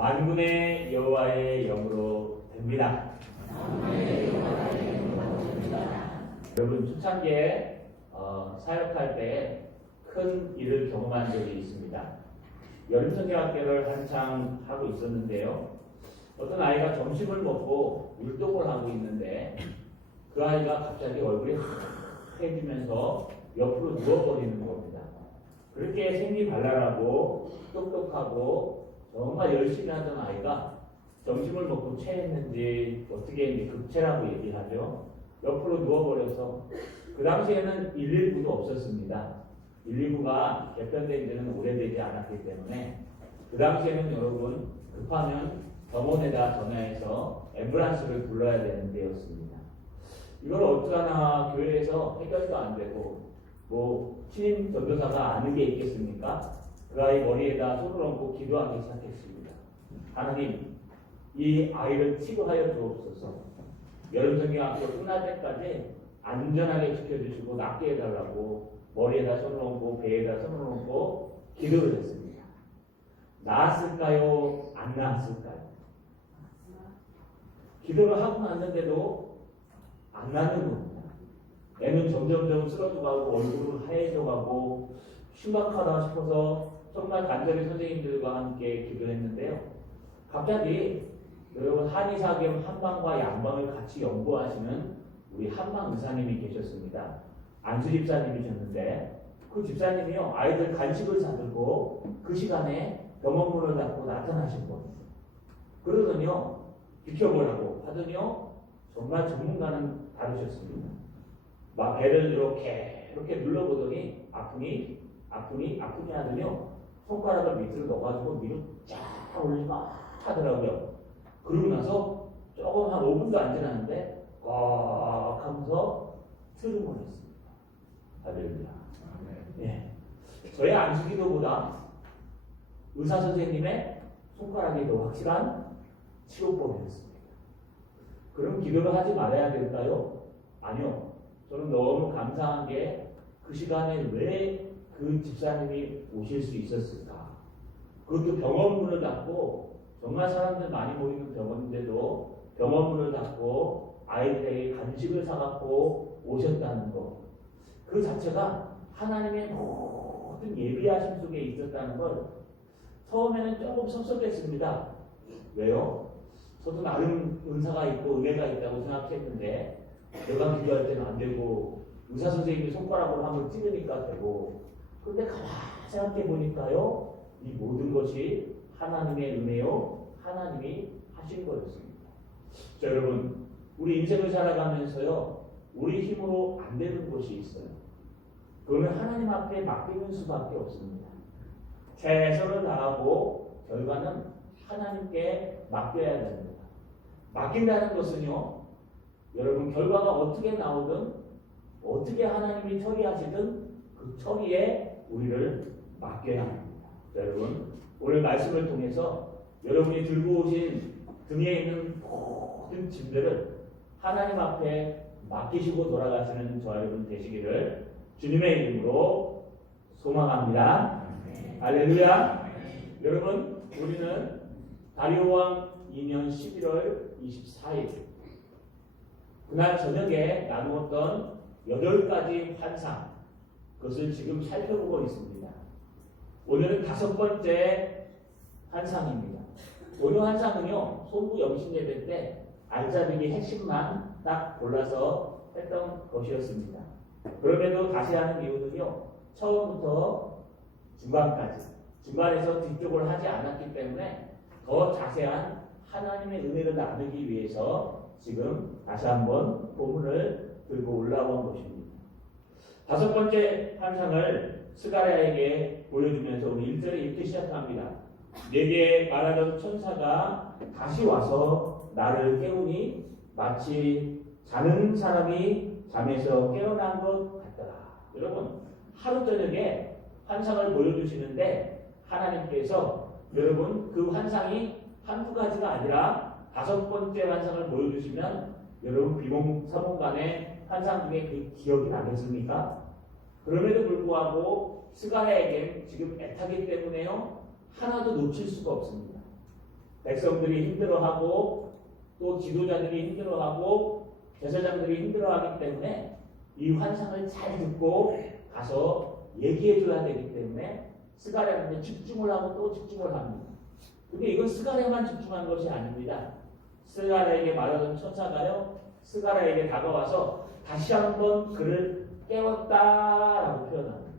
만군의 여호와의 영으로 됩니다. 여러분 초창기에 사역할 때 큰 일을 경험한 적이 있습니다. 여름성경학교를 한창 하고 있었는데요. 어떤 아이가 점심을 먹고 율동을 하고 있는데 그 아이가 갑자기 얼굴이 하얘지면서 옆으로 누워버리는 겁니다. 그렇게 생기발랄하고 똑똑하고 정말 열심히 하던 아이가 점심을 먹고 체했는지 어떻게 했는지 급체라고 얘기하죠. 옆으로 누워버려서 그 당시에는 119도 없었습니다. 119가 개편된 지는 오래되지 않았기 때문에 그 당시에는 여러분 급하면 병원에다 전화해서 앰뷸런스를 불러야 되는 때였습니다. 이걸 어떡하나 교회에서 해결도 안 되고 뭐 신임 전도사가 아는 게 있겠습니까? 그 아이 머리에다 손을 얹고 기도하기 시작했습니다. 하나님, 이 아이를 치료하여 주옵소서. 여름성경학교 끝날 때까지 안전하게 지켜주시고 낫게 해달라고 머리에다 손을 얹고 배에다 손을 얹고 기도를 했습니다. 나았을까요? 안 나았을까요? 기도를 하고 났는데도 안 나는 겁니다. 애는 점점점 쓰러져가고 얼굴은 하얘져가고 심각하다 싶어서 정말 간절히 선생님들과 함께 기도했는데요. 갑자기 여러분 한의사겸 한방과 양방을 같이 연구하시는 우리 한방 의사님이 계셨습니다. 안수 집사님이셨는데 그 집사님이요 아이들 간식을 사들고 그 시간에 병원 문을 닫고 나타나신 거예요. 그러더니요 비켜보라고 하더니요 정말 전문가는 다르셨습니다. 막 배를 이렇게 눌러보더니 아프니 하더니요 손가락을 밑으로 넣어가지고 위로 쫙 올리면 하더라고요. 그러고 나서 조금 한 5분도 안 지났는데 꽉 하면서 트름을 했습니다. 할렐루야. 예. 저의 안수기도보다 의사 선생님의 손가락이 더 확실한 치료법이었습니다. 그럼 기도를 하지 말아야 될까요? 아니요. 저는 너무 감사한 게 그 시간에 왜 그 집사님이 오실 수 있었을까? 그것도 병원 문을 닫고 정말 사람들 많이 모이는 병원인데도 병원 문을 닫고 아이들에게 간식을 사갖고 오셨다는 것. 그 자체가 하나님의 모든 예비하심 속에 있었다는 걸 처음에는 조금 섭섭했습니다. 왜요? 저도 나름 은사가 있고 은혜가 있다고 생각했는데 내가 기도할 때는 안 되고 의사 선생님이 손가락으로 한번 찌르니까 되고 그런데 가만히 생각해 보니까요 이 모든 것이 하나님의 은혜요 하나님이 하신 거였습니다. 자, 여러분 우리 인생을 살아가면서요 우리 힘으로 안 되는 것이 있어요. 그거는 하나님 앞에 맡기는 수밖에 없습니다. 최선을 다하고 결과는 하나님께 맡겨야 됩니다. 맡긴다는 것은요 여러분 결과가 어떻게 나오든 어떻게 하나님이 처리하시든 그 처리에 우리를 맡겨야 합니다. 자, 여러분 오늘 말씀을 통해서 여러분이 들고 오신 등에 있는 모든 짐들을 하나님 앞에 맡기시고 돌아가시는 저 여러분 되시기를 주님의 이름으로 소망합니다. 할렐루야. 여러분 우리는 다리오 왕 2년 11월 24일 그날 저녁에 나누었던 8가지 환상 그것을 지금 살펴보고 있습니다. 오늘은 5번째 환상입니다. 오늘 환상은요 소부 영신 예배 때 알짜배기 핵심만 딱 골라서 했던 것이었습니다. 그럼에도 다시 하는 이유는요 처음부터 중간에서 뒤쪽을 하지 않았기 때문에 더 자세한 하나님의 은혜를 나누기 위해서 지금 다시 한번 본문을 들고 올라온 것입니다. 5번째 환상을 스가랴에게 보여주면서 우리 1절에 이렇게 시작합니다. 내게 말하던 천사가 다시 와서 나를 깨우니 마치 자는 사람이 잠에서 깨어난 것 같더라. 여러분 하루 저녁에 환상을 보여주시는데 하나님께서 여러분 그 환상이 한두 가지가 아니라 5번째 환상을 보여주시면 여러분 비몽사몽간에 환상 중에 그 기억이 나겠습니까? 그럼에도 불구하고 스가랴에겐 지금 애타기 때문에요 하나도 놓칠 수가 없습니다. 백성들이 힘들어하고 또 지도자들이 힘들어하고 제사장들이 힘들어하기 때문에 이 환상을 잘 듣고 가서 얘기해줘야 되기 때문에 스가랴한테 집중을 하고 또 집중을 합니다. 근데 이건 스가랴만 집중한 것이 아닙니다. 스가랴에게 말하던 천사가요, 스가랴에게 다가와서 다시 한번 그를 깨웠다라고 표현합니다.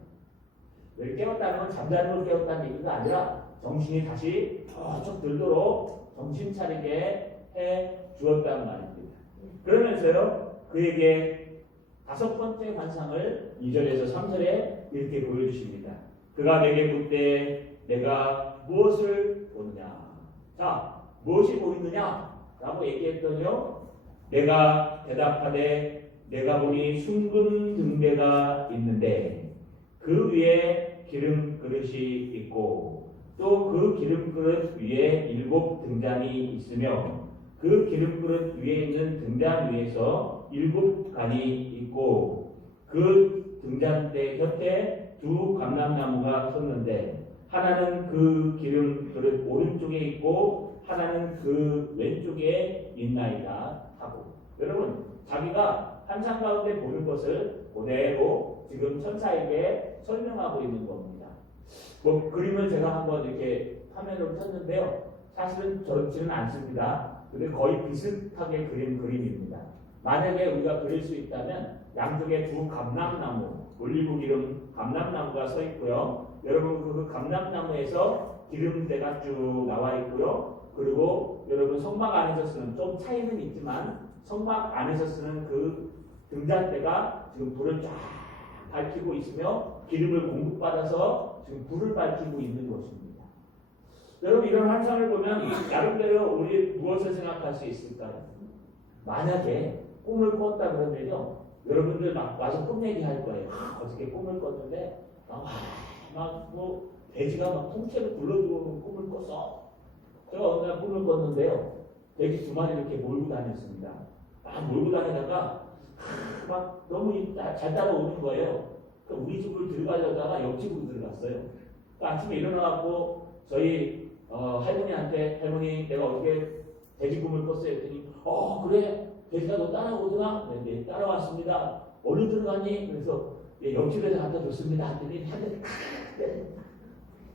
왜 깨웠다는 건 잠자는 걸 깨웠다는 얘기가 아니라 정신이 다시 쭉 들도록 정신 차리게 해 주었단 말입니다. 그러면서요, 그에게 다섯 번째 환상을 2절에서 3절에 이렇게 보여주십니다. 그가 내게 묻되 내가 무엇을 보느냐. 자, 무엇이 보이느냐? 라고 얘기했더니요, 내가 대답하되 내가 보니 숭금 등대가 있는데 그 위에 기름 그릇이 있고 또 그 기름 그릇 위에 7 등잔이 있으며 그 기름 그릇 위에 있는 등잔 위에서 7 간이 있고 그 등잔대 곁에 2 감람나무가 섰는데 하나는 그 기름 그릇 오른쪽에 있고 하나는 그 왼쪽에 있나이다 하고, 여러분 자기가 환상 가운데 보는 것을 그대로 지금 천사에게 설명하고 있는 겁니다. 뭐 그림을 제가 한번 이렇게 화면으로 쳤는데요, 사실은 저렇지는 않습니다. 근데 거의 비슷하게 그린 그림입니다. 만약에 우리가 그릴 수 있다면 양쪽에 2 감람나무, 올리브 기름 감람나무가 서 있고요. 여러분 그 감람나무에서 기름대가 쭉 나와 있고요. 그리고 여러분 성막 안에서 쓰는, 좀 차이는 있지만 성막 안에서 쓰는 그 등잔대가 지금 불을 쫙 밝히고 있으며 기름을 공급받아서 지금 불을 밝히고 있는 것입니다. 여러분 이런 환상을 보면 나름대로 우리 무엇을 생각할 수 있을까요? 만약에 꿈을 꿨다 그러면요, 여러분들 막 와서 꿈 얘기할 거예요. 어저께 꿈을 꿨는데 뭐 돼지가 막 통째로 굴러들어오는 꿈을 꿨어. 제가 어느 날 꿈을 꿨는데요, 돼지 2마리 이렇게 몰고 다녔습니다. 막 몰고 다니다가 막 너무 잘 따라오는 거예요. 그러니까 우리 집을 들어가려다가 옆집으로 들어갔어요. 그러니까 아침에 일어나갖고 저희 할머니한테, 할머니 내가 어떻게 돼지 꿈을 꿨어요 했더니 그래 돼지가 너 따라오더라? 네, 따라왔습니다. 어디 들어갔니? 그래서 옆집에서 갖다 줬습니다 했더니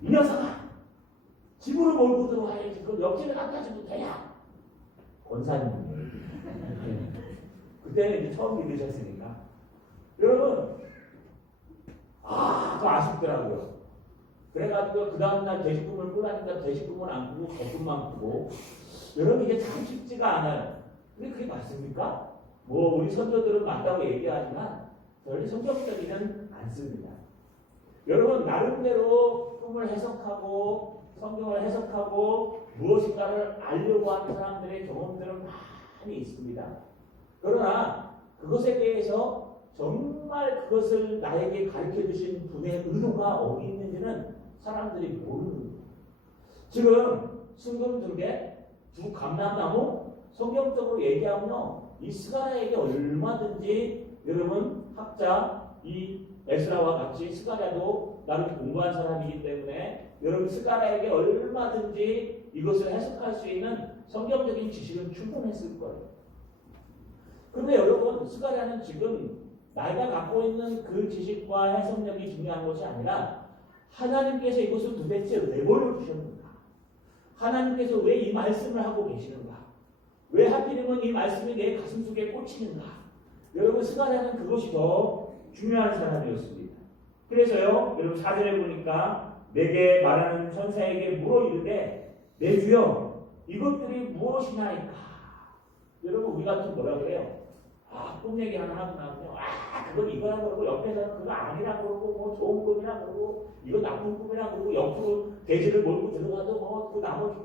이 녀석아, 집으로 몰고 들어와야지. 그 옆집에 갖다 주면 돼야. 권사님. 그때는 이제 처음 믿으셨으니까. 여러분, 또 아쉽더라고요. 그래가지고 그 다음날 돼지 꿈을 꾸라니까 돼지 꿈은 안 꾸고 개꿈만 꾸고. 여러분 이게 참 쉽지가 않아요. 근데 그게 맞습니까? 뭐 우리 선조들은 맞다고 얘기하지만 저희 성경적이는 않습니다. 여러분 나름대로 꿈을 해석하고 성경을 해석하고 무엇인가를 알려고 하는 사람들의 경험들은 많이 있습니다. 그러나 그것에 대해서 정말 그것을 나에게 가르쳐 주신 분의 의도가 어디 있는지는 사람들이 모르는 거예요. 지금 순금 등대 2 감람나무 성경적으로 얘기하면 이 스가랴에게 얼마든지, 여러분 학자 이 에스라와 같이 스가랴도 나름 공부한 사람이기 때문에 여러분 스가랴에게 얼마든지 이것을 해석할 수 있는 성경적인 지식은 충분했을 거예요. 그런데 여러분 스가랴는 지금 나이가 갖고 있는 그 지식과 해석력이 중요한 것이 아니라 하나님께서 이것을 도대체 왜 보여주셨는가? 하나님께서 왜 이 말씀을 하고 계시는가? 왜 하필이면 이 말씀이 내 가슴 속에 꽂히는가? 여러분 스가랴는 그것이 더 중요한 사람이었습니다. 그래서요, 여러분 4절에 보니까 내게 말하는 천사에게 물어 이르되 내 주여 이것들이 무엇이나이까? 여러분 우리 같은 뭐라 그래요? 꿈 얘기 하나 하고 나면 그건 이거라 그러고 옆에서는 그거 아니라 그러고 뭐 좋은 꿈이라 그러고 이거 나쁜 꿈이라 그러고 옆으로 돼지를 몰고 들어가도 뭐 그 나머지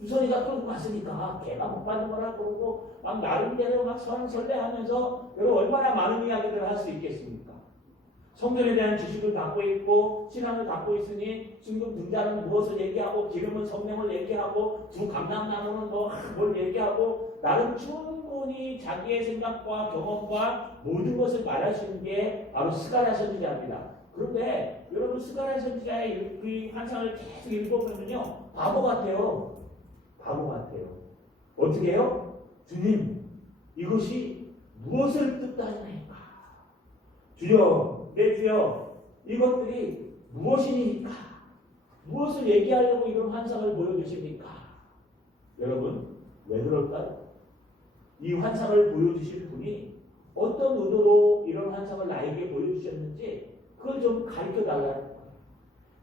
유선이가 끌고 갔으니까 걔가 못 받는 거라 그러고 막 나름대로 막 설레하면서 여러분 얼마나 많은 이야기들을 할 수 있겠습니까? 성전에 대한 지식을 갖고 있고 신앙을 갖고 있으니 순금 등잔은 무엇을 얘기하고 기름은 성령을 얘기하고 2 감람나무는 뭘 얘기하고 나름 충분히 자기의 생각과 경험과 모든 것을 말할 수 있는 게 바로 스가랴 선지자입니다. 그런데 여러분 스가랴 선지자의 그 환상을 계속 읽어보면요 바보 같아요. 바보 같아요. 어떻게 해요? 주님, 이것이 무엇을 뜻하나이까? 주여, 내 주여, 이것들이 무엇이니까? 무엇을 얘기하려고 이런 환상을 보여주십니까? 여러분, 왜 그럴까요? 이 환상을 보여주실 분이 어떤 의도로 이런 환상을 나에게 보여주셨는지 그걸 좀 가르쳐 달라는 거예요.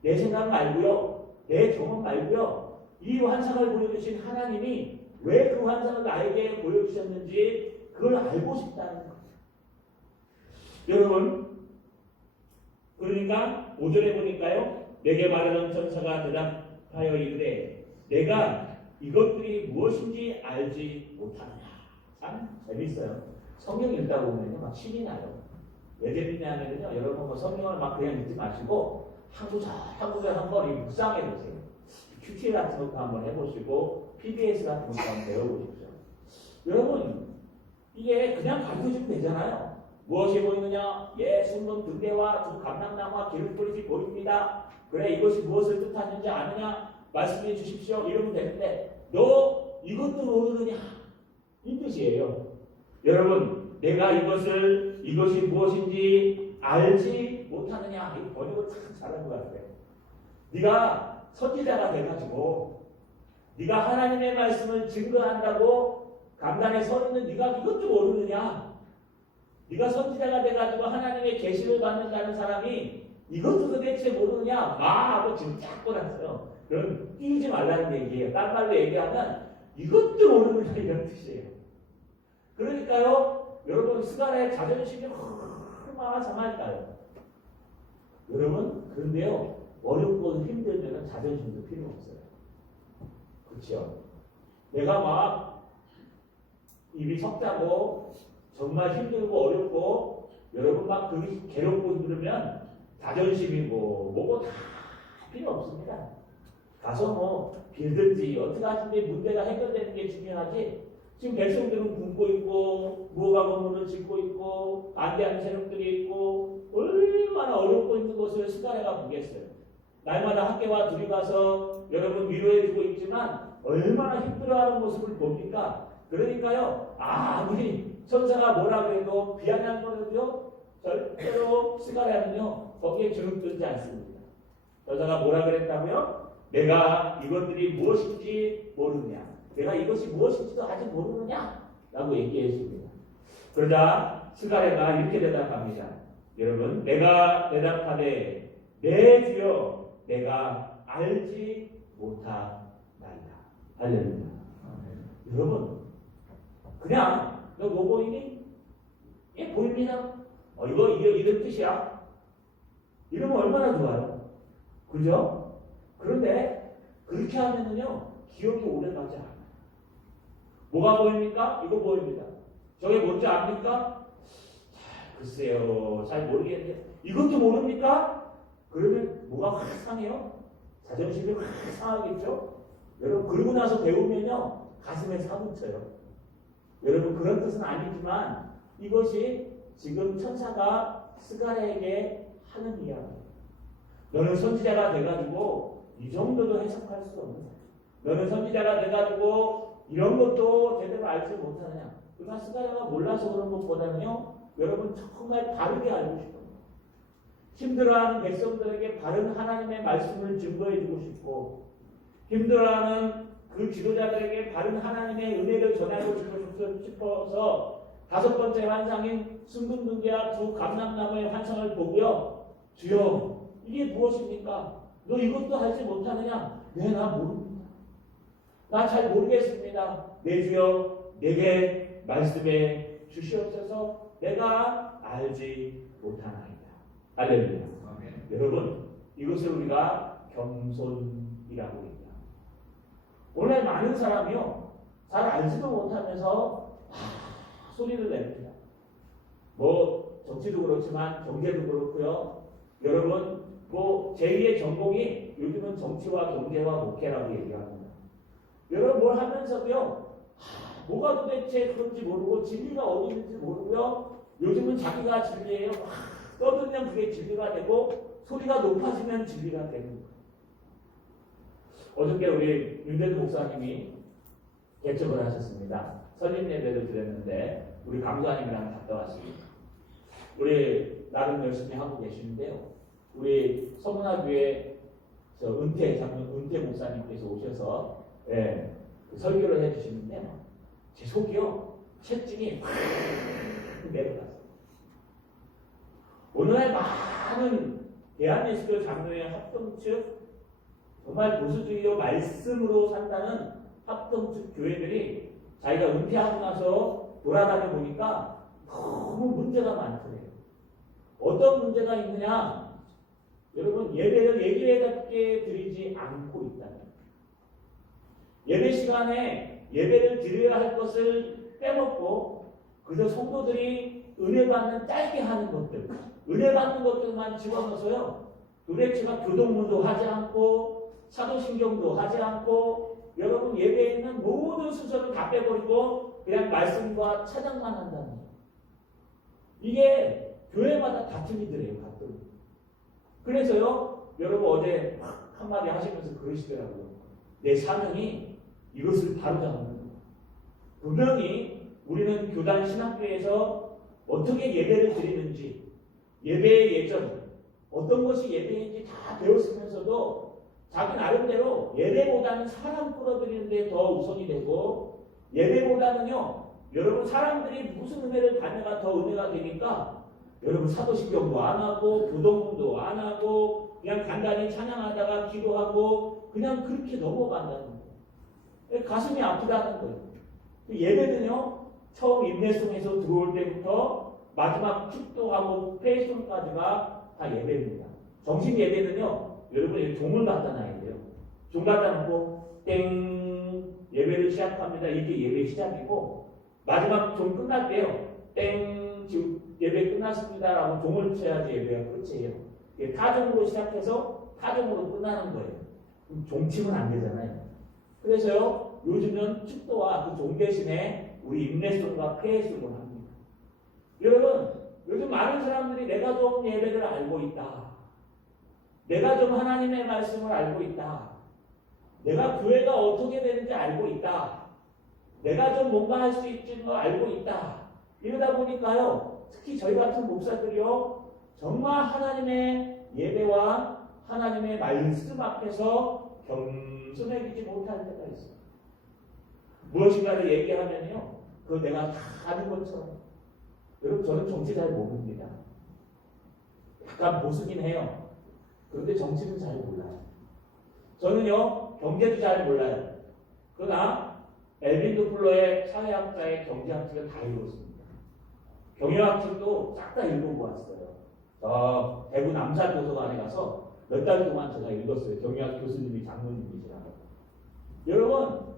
내 생각 말고요, 내 경험 말고요, 이 환상을 보여주신 하나님이 왜 그 환상을 나에게 보여주셨는지 그걸 알고 싶다는 거예요. 여러분, 그러니까 5절에 보니까요, 내게 말하던 천사가 대답하여 이르되 내가 이것들이 무엇인지 알지 못하느냐. 참 재밌어요. 성경 읽다 보면요, 막 신이 나요. 왜 재밌냐면요, 여러분 뭐 성경을 막 그냥 읽지 마시고 한국에 한번 묵상해 보세요. QT 같은 것도 한번 해보시고 PBS 같은 것도 한번 배워보십시오. 여러분, 이게 그냥 가르쳐주면 되잖아요. 무엇이 보이느냐? 예, 숨은 등대와 두 감람나무와 기름불이 보입니다. 그래, 이것이 무엇을 뜻하는지 아느냐? 말씀해 주십시오. 이러면 되는데 너 이것도 모르느냐? 이 뜻이에요. 여러분, 내가 이것이 무엇인지 알지 못하느냐? 이 번역을 참 잘한 것 같아요. 네가 선지자가 돼가지고 네가 하나님의 말씀을 증거한다고 강단에 서 있는 네가 이것도 모르느냐? 네가 선지자가 돼가지고 하나님의 계시를 받는다는 사람이 이것도 도대체 모르느냐? 하고 지금 쫙 났어요. 그럼 뛰지 말라는 얘기예요. 딴 말로 얘기하면 이것도 모르느냐 이런 뜻이에요. 그러니까요, 여러분 스가랴의 자존심이 얼마나 상할까요? 여러분, 그런데요, 어렵고 힘들면 자존심도 필요 없어요. 그렇죠? 내가 막 입이 석자고 정말 힘들고 어렵고 여러분 막 그게 괴롭고 힘들면 자존심이고 뭐고 다 필요 없습니다. 가서 뭐 빌든지 어떻게 하든지 문제가 해결되는 게 중요하지. 지금 백성들은 굶고 있고 무화과 건물을 짓고 있고 반대하는 세력들이 있고 얼마나 어렵고 있는 것을 스가랴가 보겠어요. 날마다 학교와 둘이 가서 여러분 위로해주고 있지만 얼마나 힘들어하는 모습을 봅니까? 그러니까요, 아무리 천사가 뭐라 그래도 비아냥거려도 절대로 스가랴는요 거기에 주눅들지 않습니다. 천사가 뭐라 그랬다고요? 내가 이것들이 무엇인지 모르느냐? 내가 이것이 무엇인지도 아직 모르느냐? 라고 얘기했습니다. 그러자 스가랴가 이렇게 대답합니다. 여러분, 내가 대답하되 내 주여 내가 알지 못하나이다. 할렐루야. 여러분, 그냥 너 뭐 보이니? 예, 보입니다. 이거 이런 뜻이야. 이러면 얼마나 좋아요. 그죠? 그런데 그렇게 하면은요 기억이 오래 가지 않아요. 뭐가 보입니까? 이거 보입니다. 저게 뭔지 압니까? 글쎄요, 잘 모르겠는데 이것도 모릅니까? 그러면 뭐가 확 상해요? 자존심이 확 상하겠죠? 여러분, 그러고 나서 배우면요 가슴에 사무쳐요. 여러분, 그런 뜻은 아니지만 이것이 지금 천사가 스가랴에게 하는 이야기예요. 너는 선지자가 돼가지고 이 정도도 해석할 수 없는 거야. 너는 선지자가 돼가지고 이런 것도 제대로 알지 못하느냐. 그러나 스가랴가 몰라서 그런 것보다는요, 여러분 정말 바르게 알고 싶어요. 힘들어하는 백성들에게 바른 하나님의 말씀을 증거해주고 싶고, 힘들어하는 그 지도자들에게 바른 하나님의 은혜를 전하고 싶어서 다섯 번째 환상인 순금등대와 두 감람나무의 환상을 보고요, 주여 이게 무엇입니까? 너 이것도 알지 못하느냐? 네, 나 모릅니다. 나 잘 모르겠습니다. 내 주여 내게 말씀해 주시옵소서. 내가 알지 못하나이다. 할렐루야. 여러분, 이것을 우리가 겸손이라고 합니다. 오늘 많은 사람이요 잘 알지도 못하면서 소리를 냅니다. 뭐 정치도 그렇지만 경제도 그렇고요. 여러분, 뭐 제2의 전공이 요즘은 정치와 경제와 목회라고 얘기합니다. 여러분, 뭘 하면서도요 뭐가 도대체 그런지 모르고 진리가 어디 있는지 모르고요. 요즘은 자기가 진리예요. 떠들면 그게 진리가 되고 소리가 높아지면 진리가 되는 거예요. 어저께 우리 윤대두 목사님이 개척을 하셨습니다. 설립 예배를 드렸는데 우리 강사님이랑 갔다 왔습니다. 우리 나름 열심히 하고 계시는데요. 우리 서문화교회 은퇴 목사님께서 오셔서 설교를 해주시는데 제 속이요 채증이 확 내려갔어요. 오늘날 많은 대한예수교 장로회 합동 측 정말 보수주의로 말씀으로 산다는 합동 측 교회들이 자기가 은퇴하고 나서 돌아다녀 보니까 너무 문제가 많더래요. 어떤 문제가 있느냐? 여러분 예배를 예배답게 드리지 않고 있다는 예배 시간에 예배를 드려야 할 것을 빼먹고 그저 성도들이 은혜 받는 짧게 하는 것들 은혜 받는 것들만 집어넣어서요 도대체가 교동문도 하지 않고 사도신경도 하지 않고 여러분 예배에 있는 모든 순서를 다 빼버리고 그냥 말씀과 찬양만 한다는 거예요. 이게 교회마다 같은 일들이에요. 같은. 그래서요 여러분 어제 한마디 하시면서 그러시더라고요. 내 사명이 이것을 바로잡는 거예요. 분명히 우리는 교단 신학교에서 어떻게 예배를 드리는지 예배의 예전 어떤 것이 예배인지 다 배웠으면서도 자기 나름대로 예배보다는 사람 끌어들이는 데 더 우선이 되고 예배보다는요 여러분 사람들이 무슨 은혜를 받냐가 더 은혜가 되니까 여러분 사도신경도 안 하고 교동문도 안 하고 그냥 간단히 찬양하다가 기도하고 그냥 그렇게 넘어간다는 거예요. 가슴이 아프다는 거예요. 예배는요 처음 인내송에서 들어올 때부터 마지막 축도하고 폐송까지가 다 예배입니다. 정식 예배는요 여러분 종을 갖다 놔야 돼요. 종 갖다 놓고 땡 예배를 시작합니다. 이게 예배 시작이고 마지막 종 끝날 때요 땡 지금 예배 끝났습니다 라고 종을 쳐야지 예배가 끝이에요. 타종으로 시작해서 타종으로 끝나는 거예요. 종치면 안 되잖아요. 그래서요 요즘은 축도와 그 종 대신에 우리 인내송과 폐송을 합니다. 여러분 요즘 많은 사람들이 내가 좀 예배를 알고 있다. 내가 좀 하나님의 말씀을 알고 있다. 내가 교회가 어떻게 되는지 알고 있다. 내가 좀 뭔가 할 수 있는 거 알고 있다. 이러다 보니까요. 특히 저희 같은 목사들이요. 정말 하나님의 예배와 하나님의 말씀 앞에서 겸손해지지 못할 때가 있어요. 무엇인가를 얘기하면요. 그거 내가 다 아는 것처럼. 여러분 저는 정치 잘 모릅니다. 약간 보수긴 해요. 그런데 정치는 잘 몰라요. 저는요 경제도 잘 몰라요. 그러나 엘빈 도플러의 사회학자의 경제학책을 다 읽었습니다. 경영학책도 싹 다 읽어보았어요. 대구 남산 도서관에 가서 몇 달 동안 제가 읽었어요. 경영학 교수님이 장로님이시라고. 여러분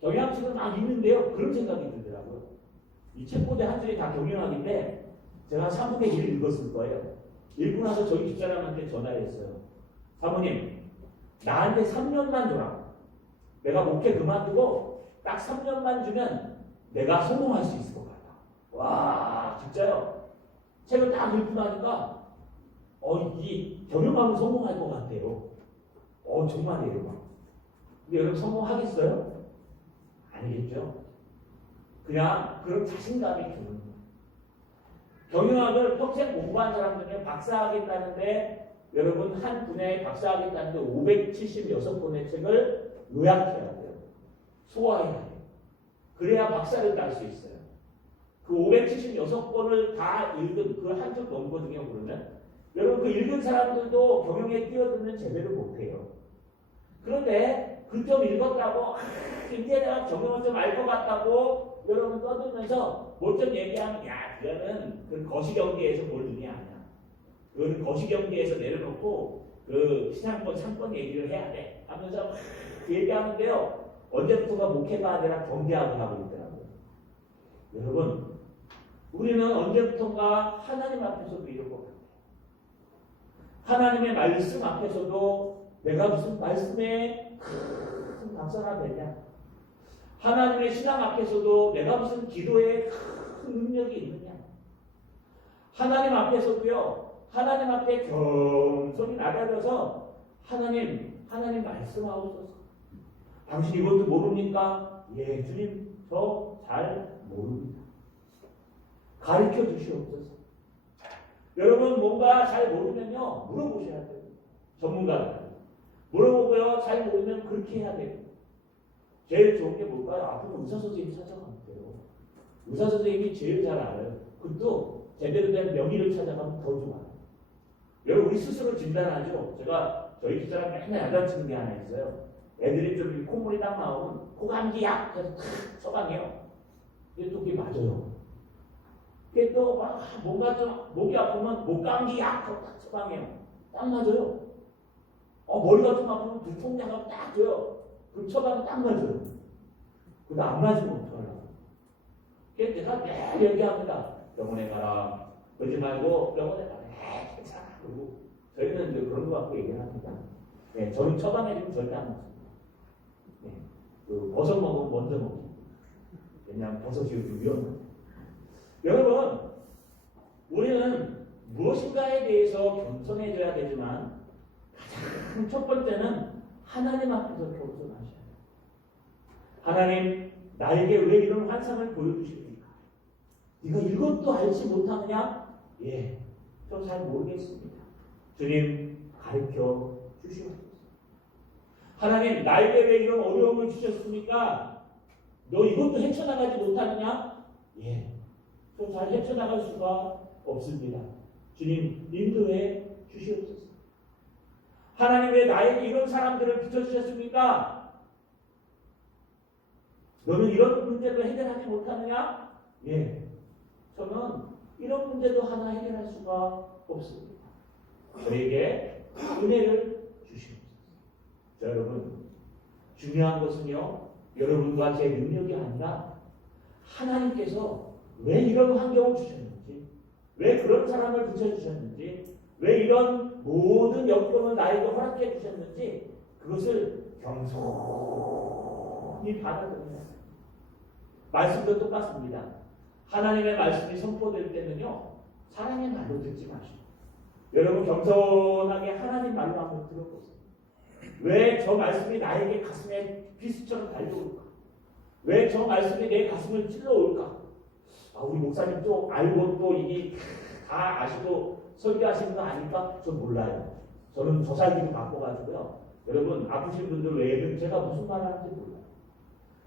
경영학책을 막 읽는데요 그런 생각이 들더라고요. 이 책보대 한 줄이 다 경영학인데 제가 3분의 1을 읽었을 거예요. 읽고 나서 저희 집사람한테 전화를 했어요. 사모님, 나한테 3년만 줘라. 내가 목회 그만두고 딱 3년만 주면 내가 성공할 수 있을 것 같다. 와, 진짜요? 책을 딱 읽고 나니까 이 경영하면 성공할 것 같아요. 정말이에요. 근데 여러분 성공하겠어요? 아니겠죠? 그냥 그런 자신감이 주는 거예요. 경영학을 평생 공부한 사람 중에 박사하겠다는데 여러분 한 분야에 박사하겠다는데 576권의 책을 요약해야 돼요. 소화해야 돼요. 그래야 박사를 딸 수 있어요. 그 576권을 다 읽은 그 한 줄 넘거든요. 그러면 여러분 그 읽은 사람들도 경영에 뛰어들면 제대로 못해요. 그런데 그 좀 읽었다고 이제 내가 경영을 좀 알 것 같다고 여러분 떠들면서 뭘 좀 얘기하면 그거는 그 거시경제에서 뭘 의미 아니야. 그거는 거시경제에서 내려놓고 그 시장권 상권 얘기를 해야 돼 하면서 얘기하는데요. 언제부터가 목회가 아니라 경제학을 하고 있더라고요. 여러분 우리는 언제부턴가 하나님 앞에서도 이런 것 같아요. 하나님의 말씀 앞에서도 내가 무슨 말씀에 큰 박사가 되냐. 하나님의 신앙 앞에서도 내가 무슨 기도에 큰 능력이 있느냐. 하나님 앞에서도요. 하나님 앞에 겸손히 나가려서 하나님 말씀하옵소서. 당신 이것도 모릅니까? 예, 주님 저 잘 모릅니다. 가르쳐 주시옵소서. 여러분 뭔가 잘 모르면요 물어보셔야 돼요. 전문가한테 물어보고요. 잘 모르면 그렇게 해야 돼요. 제일 좋은 게 뭘까요? 앞으로 의사 선생님 찾아가면 돼요. 의사 선생님이 제일 잘 알아요. 그것도 제대로 된 명의를 찾아가면 더 좋아요. 여러분 우리 스스로 진단하죠. 제가 저희 집사람 맨날 야단치는 게 하나 있어요. 애들이 좀 콧물이 딱 나오면 고감기약 해서 탁 처방해요. 근데 또 그게 맞아요. 그게 또 막 뭔가 좀 목이 아프면 목감기약 하고 딱 처방해요. 딱 맞아요. 머리가 좀 아프면 두통약하고 딱 줘요. 그 처방은 딱 맞아요. 근데 안 맞으면 어떡하려고. 그래서 제가 매일 얘기합니다. 병원에 가라. 그러지 말고 병원에 가라. 괜찮아. 그리고 저희는 이제 그런 거 갖고 얘기를 합니다. 네, 저는 처방해주면 절대 안 먹습니다. 네, 그 버섯 먹으면 먼저 먹습니다. 왜냐하면 버섯이 요즘 위험합니다. 여러분, 우리는 무엇인가에 대해서 겸손해져야 되지만 가장 첫 번째는 하나님 앞에서 겸손하셔야 돼요. 하나님, 나에게 왜 이런 환상을 보여주십니까? 네가 이것도 알지 못하느냐? 예, 좀 잘 모르겠습니다. 주님, 가르쳐 주시옵소서. 하나님, 나에게 왜 이런 어려움을 주셨습니까? 너 이것도 헤쳐나가지 못하느냐? 예, 좀 잘 헤쳐나갈 수가 없습니다. 주님, 인도해 주시옵소서. 하나님 왜 나에게 이런 사람들을 붙여주셨습니까? 너는 이런 문제도 해결하지 못하느냐? 예, 저는 이런 문제도 하나 해결할 수가 없습니다. 저에게 은혜를 주시옵소서. 자, 여러분, 중요한 것은요, 여러분과 제 능력이 아니라 하나님께서 왜 이런 환경을 주셨는지, 왜 그런 사람을 붙여주셨는지, 왜 이런 모든 역경을 나에게 허락해 주셨는지 그것을 겸손히 받아들여야 합니다. 말씀도 똑같습니다. 하나님의 말씀이 선포될 때는요, 사람의 말로 듣지 마시고 여러분 겸손하게 하나님 말로 한번 들어보세요. 왜 저 말씀이 나에게 가슴에 비수처럼 달려올까? 왜 저 말씀이 내 가슴을 찔러올까? 우리 목사님 또 알고 또 이게 다 아시고 설교하시는 거 아니까? 저 몰라요. 저는 조살기도 바꿔가지고요. 여러분 아프신 분들 외에는 제가 무슨 말 하는지 몰라요.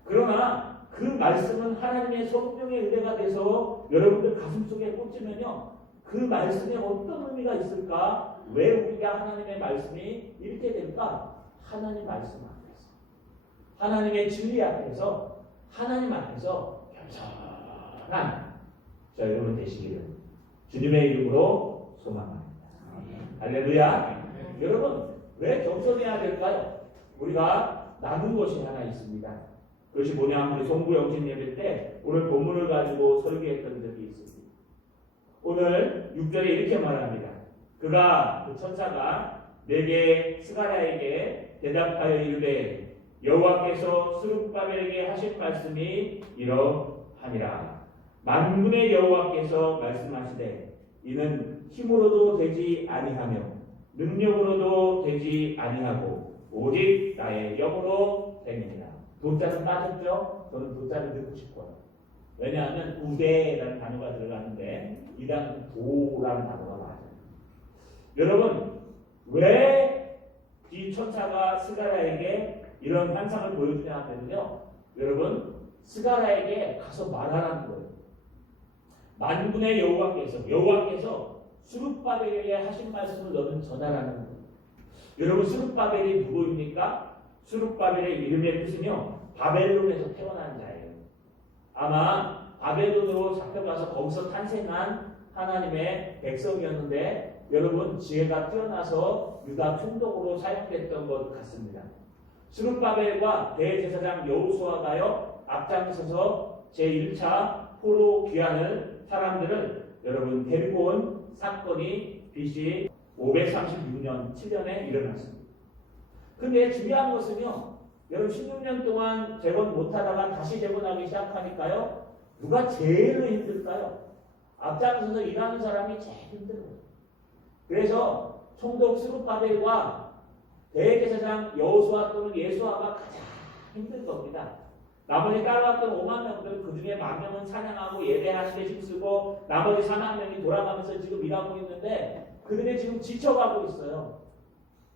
그러나 그 말씀은 하나님의 성령의 은혜가 돼서 여러분들 가슴속에 꽂히면요. 그 말씀에 어떤 의미가 있을까? 왜 우리가 하나님의 말씀이 이렇게 될까? 하나님 말씀 앞에서, 하나님의 진리 앞에서, 하나님 앞에서 겸손한 자 여러분 되시기를 주님의 이름으로 소망합니다. 할렐루야. 여러분 왜 겸손해야 될까요? 우리가 나눈 것이 하나 있습니다. 그것이 뭐냐? 우리 송구 영신 예배 때 오늘 본문을 가지고 설교했던 적이 있습니다. 오늘 6절에 이렇게 말합니다. 그가 그 천사가 내게 스가랴에게 대답하여 이르되 여호와께서 스룹바벨에게 하신 말씀이 이러하니라. 만군의 여호와께서 말씀하시되 이는 힘으로도 되지 아니하며 능력으로도 되지 아니하고 오직 나의 영으로 되느니라. 도자는 빠졌죠? 저는 도자를 넣고 싶어요. 왜냐하면 우대라는 단어가 들어가는데 이 단어는 도라는 단어가 맞아요. 여러분 왜 이 천사가 스가랴에게 이런 환상을 보여주냐 하면요, 여러분 스가랴에게 가서 말하라는 거예요. 만군의 여호와께서 스룹바벨에게 하신 말씀을 너는 전하라는 거예요. 여러분 스룹바벨이 누구입니까? 스룹바벨의 이름의 뜻은요 바벨론에서 태어난 자예요. 아마 바벨론으로 잡혀가서 거기서 탄생한 하나님의 백성이었는데 여러분 지혜가 뛰어나서 유다 총독으로 사용됐던 것 같습니다. 스룹바벨과 대제사장 여호수아가요 앞장서서 제1차 포로 귀환을 사람들을 여러분 데리고 온 사건이 BC 536년 7년에 일어났습니다. 근데 중요한 것은요, 여러분 16년 동안 재건 못하다가 다시 재건하기 시작하니까요, 누가 제일 힘들까요? 앞장서서 일하는 사람이 제일 힘들어요. 그래서 총독 스룹바벨과 대제사장 여호수아 또는 예수아가 가장 힘들 겁니다. 나머지 따라왔던 5만 명들은 그 중에 10,000명은 찬양하고 예배하는 데 힘쓰고 나머지 4만 명이 돌아가면서 지금 일하고 있는데 그들이 지금 지쳐가고 있어요.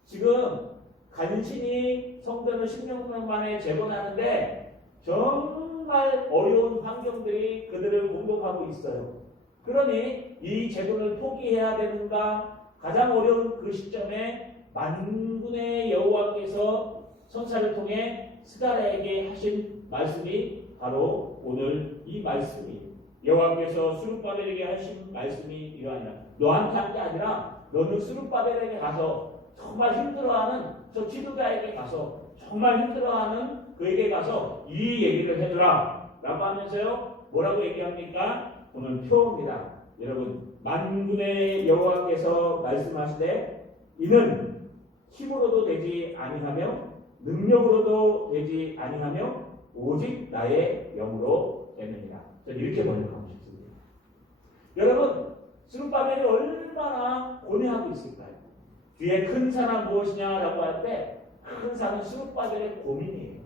지금 간신히 성전을 16년 만에 재건하는데 정말 어려운 환경들이 그들을 공격하고 있어요. 그러니 이 재건을 포기해야 되는가? 가장 어려운 그 시점에 만군의 여호와께서 선사를 통해 스가랴에게 하신 말씀이 바로 오늘 이 말씀이 여호와께서 스룹바벨에게 하신 말씀이 이러하니라. 너한테 한 게 아니라 너는 스룹바벨에게 가서 정말 힘들어하는 저 지도자에게 가서 정말 힘들어하는 그에게 가서 이 얘기를 해주라 라고 하면서요 뭐라고 얘기합니까? 오늘 표입니다. 여러분 만군의 여호와께서 말씀하시되 이는 힘으로도 되지 아니하며 능력으로도 되지 아니하며 오직 나의 영으로 되느니라. 저는 이렇게 번역하고 싶습니다. 여러분 스룹바벨이 얼마나 고뇌하고 있을까요? 뒤에 큰 산은 무엇이냐라고 할 때 큰 산은 스룹바벨의 고민이에요.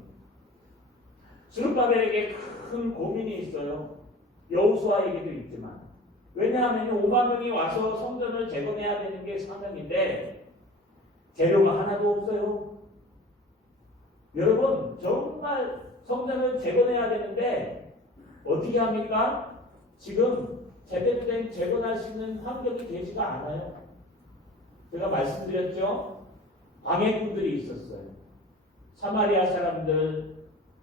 스룹바벨에게 큰 고민이 있어요. 여호수아 얘기도 있지만 왜냐하면 5만 명이 와서 성전을 재건해야 되는 게 사명인데 재료가 하나도 없어요. 여러분 정말 성전을 재건해야 되는데 어떻게 합니까? 지금 제대로 된 재건할 수 있는 환경이 되지가 않아요. 제가 말씀드렸죠. 방해꾼들이 있었어요. 사마리아 사람들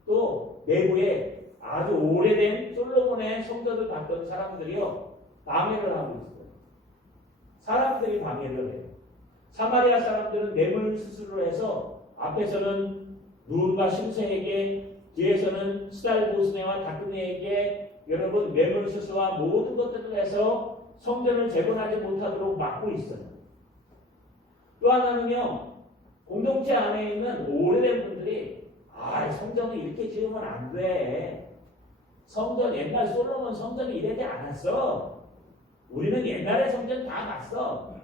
또 내부에 아주 오래된 솔로몬의 성전을 봤던 사람들이요 방해를 하고 있어요. 사람들이 방해를 해요. 사마리아 사람들은 뇌물 수술을 해서 앞에서는 누군가 심세에게 뒤에서는 스달보스네와 다크네에게 여러분 뇌물 수수와 모든 것들을 해서 성전을 재건하지 못하도록 막고 있어요. 또 하나는요 공동체 안에 있는 오래된 분들이 성전을 이렇게 지으면 안 돼. 성전 옛날 솔로몬 성전이 이러지 않았어. 우리는 옛날에 성전 다 갔어.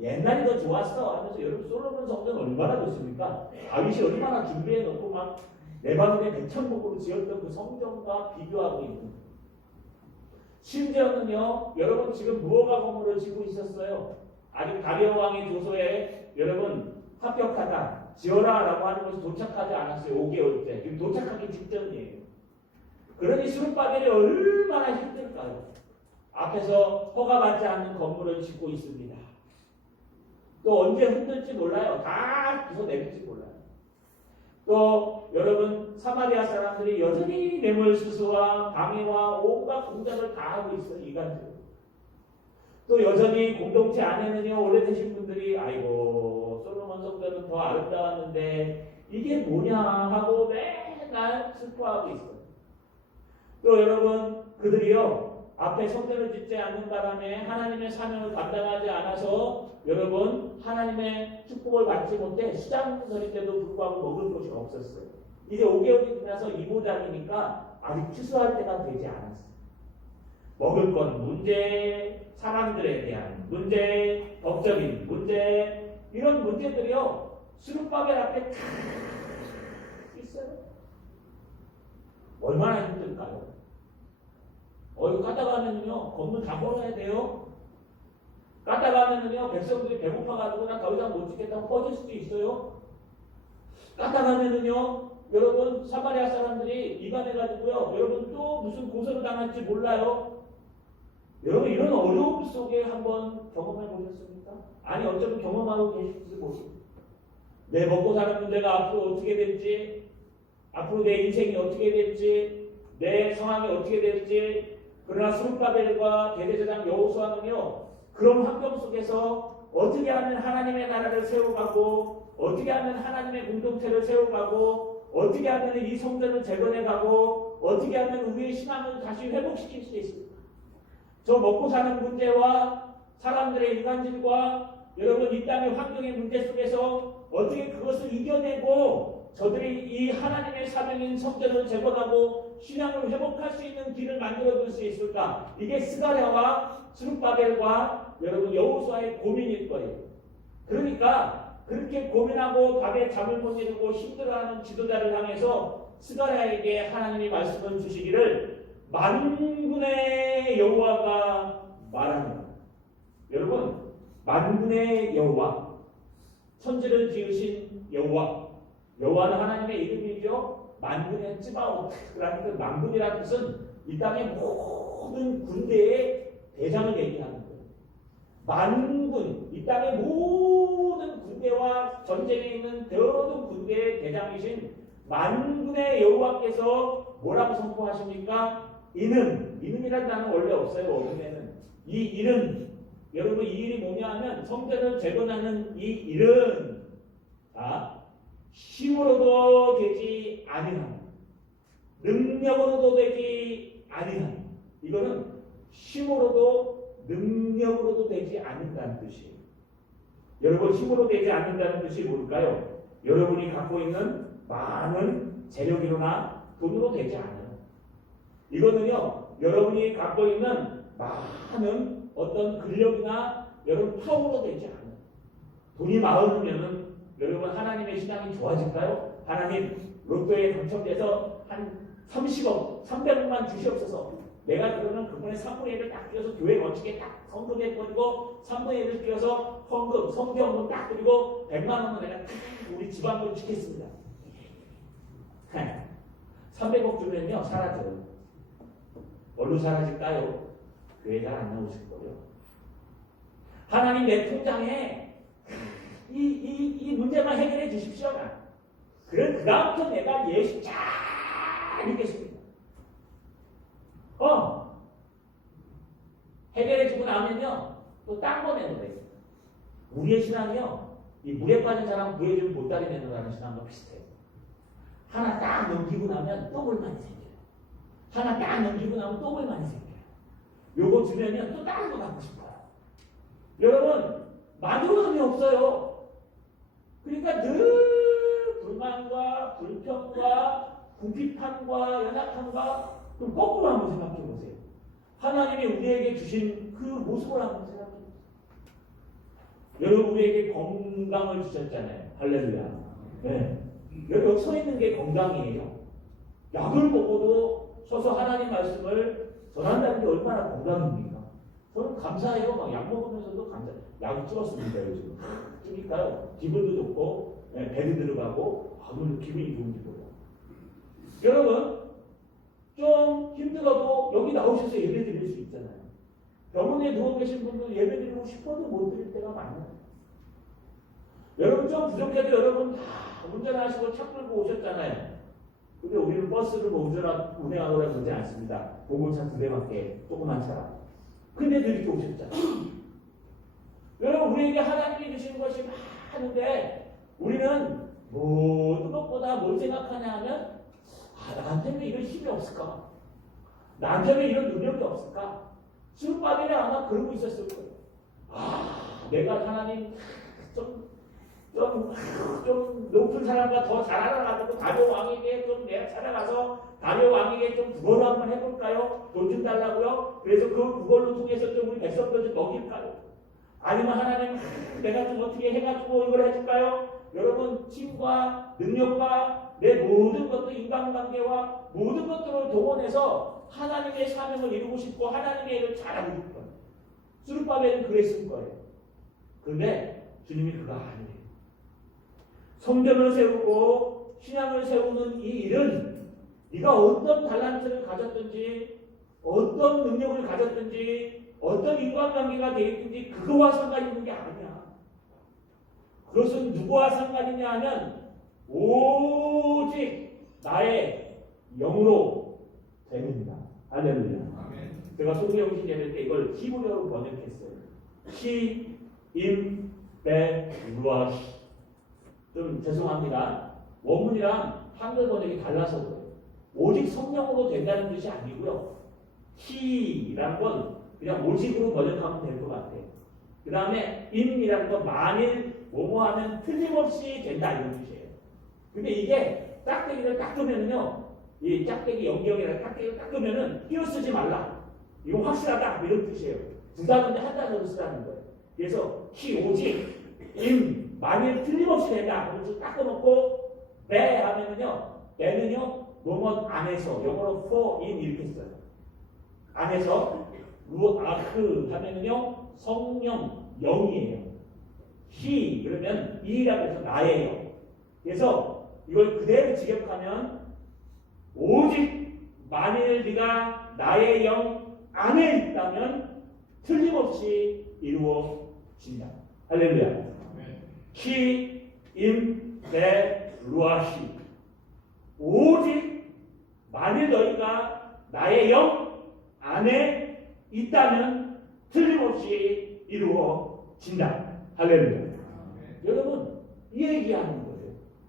옛날이 더 좋았어 하면서 여러분 솔로몬 성전 얼마나 좋습니까? 다윗이 얼마나 준비해 놓고 막 레바논의 백천목으로 지었던 그 성전과 비교하고 있는. 심지어는요 여러분 지금 무허가 건물을 짓고 있었어요. 아직 다리오 왕의 조서에 여러분 합격하다 지어라라고 하는 것이 도착하지 않았어요. 5개월째 지금 도착하기 직전이에요. 그러니 스룹바벨이 얼마나 힘들까요? 앞에서 허가받지 않는 건물을 짓고 있습니다. 또 언제 흔들지 몰라요. 다 부숴내릴지 몰라요. 또 여러분 사마리아 사람들이 여전히 뇌물수수와 방해와 온갖 공작을 다 하고 있어요. 이간적으로. 또 여전히 공동체 안에는요 오래되신 분들이 아이고 솔로몬 성전은 더 아름다웠는데 이게 뭐냐 하고 맨날 슬퍼하고 있어요. 또 여러분 그들이요 앞에 성전을 짓지 않는 바람에 하나님의 사명을 감당하지 않아서 여러분 하나님의 축복을 받지 못해 수장설일 때도 불구하고 먹을 것이 없었어요. 이제 5개월이 지나서 이보자기니까 아직 추수할 때가 되지 않았어요. 먹을 건 문제, 사람들에 대한 문제, 법적인 문제 이런 문제들이요 스룹바벨 앞에 다 있어요. 얼마나 힘들까요? 이거 까다가면은요 건물 다 벌어야 돼요. 까다가면은요 백성들이 배고파가지고 나 더 이상 못 지겠다고 꺼질 수도 있어요. 까다가면은요 여러분 사마리아 사람들이 이간해가지고요 여러분 또 무슨 고소를 당할지 몰라요. 여러분 이런 어려움 속에 한번 경험해 보셨습니까? 아니 어쩌면 경험하고 계실지 모르겠어요. 내 먹고 사는 문제가 앞으로 어떻게 될지, 앞으로 내 인생이 어떻게 될지, 내 상황이 어떻게 될지. 그러나 스룹바벨과 대제사장 여호수아는요 그런 환경 속에서 어떻게 하면 하나님의 나라를 세워가고 어떻게 하면 하나님의 공동체를 세워가고 어떻게 하면 이 성전을 재건해가고 어떻게 하면 우리의 신앙을 다시 회복시킬 수 있습니까? 저 먹고 사는 문제와 사람들의 인간질과 여러분 이 땅의 환경의 문제 속에서 어떻게 그것을 이겨내고 저들이 이 하나님의 사명인 성전을 재건하고 신앙을 회복할 수 있는 길을 만들어줄 수 있을까? 이게 스가랴와 스룹바벨과 여러분 여호수아의 고민일 거예요. 그러니까 그렇게 고민하고 밤에 잠을 못 이루고 힘들어하는 지도자를 향해서 스가랴에게 하나님이 말씀을 주시기를 만군의 여호와가 말합니다. 여러분, 만군의 여호와, 천지를 지으신 여호와, 여호와는 하나님의 이름이죠. 만군의 쯔바오트라는 그 만군이라는 뜻은 이 땅의 모든 군대의 대장을 얘기하는 거예요. 만군, 이 땅의 모든 군대와 전쟁에 있는 모든 군대의 대장이신 만군의 여호와께서 뭐라고 선포하십니까? 이는이라는 단어는 원래 없어요. 원문에는 이 일은, 여러분 이 일이 뭐냐 하면 성전을 재건하는 이 일은 힘으로도 되지 아니하니 능력으로도 되지 아니하니, 이거는 힘으로도 능력으로도 되지 않는다는 뜻이에요. 여러분, 힘으로 되지 않는다는 뜻이 뭘까요? 여러분이 갖고 있는 많은 재력이나 돈으로 되지 않아요. 이거는요, 여러분이 갖고 있는 많은 어떤 근력이나 여러분 파워로 되지 않아요. 돈이 많으면은 여러분 하나님의 신앙이 좋아질까요? 하나님 로또에 당첨돼서 한 30억, 300억만 주시옵소서. 내가 그러면 그분의 3분의 1을 딱 띄워서 교회 건축에 딱 헌금해 버리고 3분의 1을 띄워서 헌금, 성경금 딱 드리고 100만 원은 내가 딱 우리 집안으로 주겠습니다. 300억 주면요 사라져요. 뭘로 사라질까요? 교회 잘 안 나오실 거예요. 하나님 내 통장에 이 문제만 해결해 주십시오. 그래, 그 다음부터 내가 예수 잘 믿겠습니다. 해결해주고 나면요, 또 딴 거 내는 거예요. 우리의 신앙이요, 이 물에 빠진 사람 구해주면 보따리 내놓으라는 신앙과 비슷해요. 하나 딱 넘기고 나면 또 물만이 생겨요. 하나 딱 넘기고 나면 또 물만이 생겨요. 요거 주면요, 또 다른 거 갖고 싶어요. 여러분, 만족함이 없어요. 그러니까 늘 불만과 불평과 궁핍함과 연약함과 좀 거꾸로 한번 생각해 보세요. 하나님이 우리에게 주신 그 모습을 한번 생각해 보세요. 여러분, 우리에게 건강을 주셨잖아요. 할렐루야. 네. 여기 서 있는 게 건강이에요. 약을 먹어도 서서 하나님 말씀을 전한다는 게 얼마나 건강입니까? 저는 감사해요. 막 약 먹으면서도 감사해요. 약이 줄었습니다, 요즘. 그러니까요, 기분도 좋고, 배도 들어가고, 오늘 기분이 좋은지 몰라요. 여러분, 좀 힘들어도 여기 나오셔서 예배 드릴 수 있잖아요. 병원에 누워 계신 분들 예배 드리고 싶어도 못 드릴 때가 많아요. 여러분, 좀 부족해도 여러분 다 운전하시고 차 끌고 오셨잖아요. 근데 우리는 버스를 뭐 운행하거나 그러지 않습니다. 보급차 2대밖에, 조그만 차라. 근데도 이렇게 오셨잖아요. 여러분, 우리에게 하나님이 주시는 것이 많은데 우리는 모든 것보다 뭘 생각하냐 하면, 나한테 왜 이런 힘이 없을까? 나한테 왜 이런 능력이 없을까? 스룹바벨이 아마 그러고 있었을 거예요. 내가 하나님 좀 높은 사람과 더 잘 알아가지고 다리오 왕에게 좀 내가 찾아가서 다리오 왕에게 좀 구걸을 한번 해볼까요? 돈 좀 달라고요? 그래서 그 구걸로 통해서 좀 우리 백성들 좀 먹일까요? 아니면 하나님 내가 좀 어떻게 해가지고 이걸 해줄까요? 여러분, 힘과 능력과 내 모든 것도 인간관계와 모든 것들을 동원해서 하나님의 사명을 이루고 싶고 하나님의 일을 잘하고 싶어요. 스룹바벨은 그랬을 거예요. 그런데 주님이 그거 아니에요. 성전을 세우고 신앙을 세우는 이 일은 네가 어떤 달란트를 가졌든지 어떤 능력을 가졌든지 어떤 인간관계가 되겠든지 그거와 상관이 있는 게 아니야. 그것은 누구와 상관이냐 하면 오직 나의 영으로 됩니다. 할렐루야. 제가 소개용신 예배 때 이걸 히브리어로 번역했어요. 히, 임, 베, 루아시. 좀 죄송합니다. 원문이랑 한글 번역이 달라서 그래요. 오직 성령으로 된다는 뜻이 아니고요. 히라는 건 그냥 오직으로 번역하면 될 것 같아요. 그 다음에 임이라는 건 만일 뭐뭐하면 틀림없이 된다 이런 뜻이에요. 근데 이게 짝대기를 닦으면요, 이 짝대기 영경이라 짝대기를 닦으면은 띄어쓰지 말라. 이거 확실하다 이런 뜻이에요. 두 단어인데 한 단어로 쓰라는 거예요. 그래서 히 오직 임 만일 틀림없이 된다. 그래서 닦아놓고 배 하면은요, 배는요 뭐뭐 안에서, 영어로 for in 이렇게 써요. 안에서 루아흐 하면은요 성령, 영이에요. he 그러면 이라고 해서 나예요. 그래서 이걸 그대로 직역하면 오직 만일 네가 나의 영 안에 있다면 틀림없이 이루어진다. 할렐루야. 키 임데 루아시 오직 만일 너희가 나의 영 안에 있다면 틀림없이 이루어진다. 할렐루야. 여러분 이 얘기하는 거예요.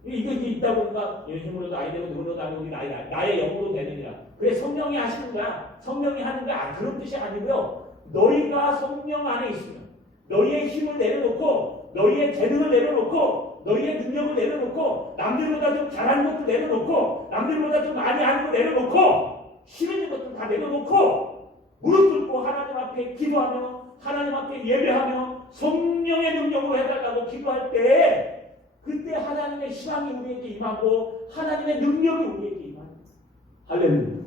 이게 있다 보니까 예수님으로도 아니되고 누구로도 아니고 나의 영으로 되느니라. 그래 성령이 하시는 거야. 성령이 하는 거야. 그런 뜻이 아니고요. 너희가 성령 안에 있으면 너희의 힘을 내려놓고 너희의 재능을 내려놓고 너희의 능력을 내려놓고 남들보다 좀 잘하는 것도 내려놓고 남들보다 좀 많이 하는 거 내려놓고 싫은 것도 다 내려놓고 무릎 꿇고 하나님 앞에 기도하며 하나님 앞에 예배하며 성령의 능력으로 해달라고 기도할 때 그때 하나님의 희망이 우리에게 임하고 하나님의 능력이 우리에게 임합니다. 할렐루야.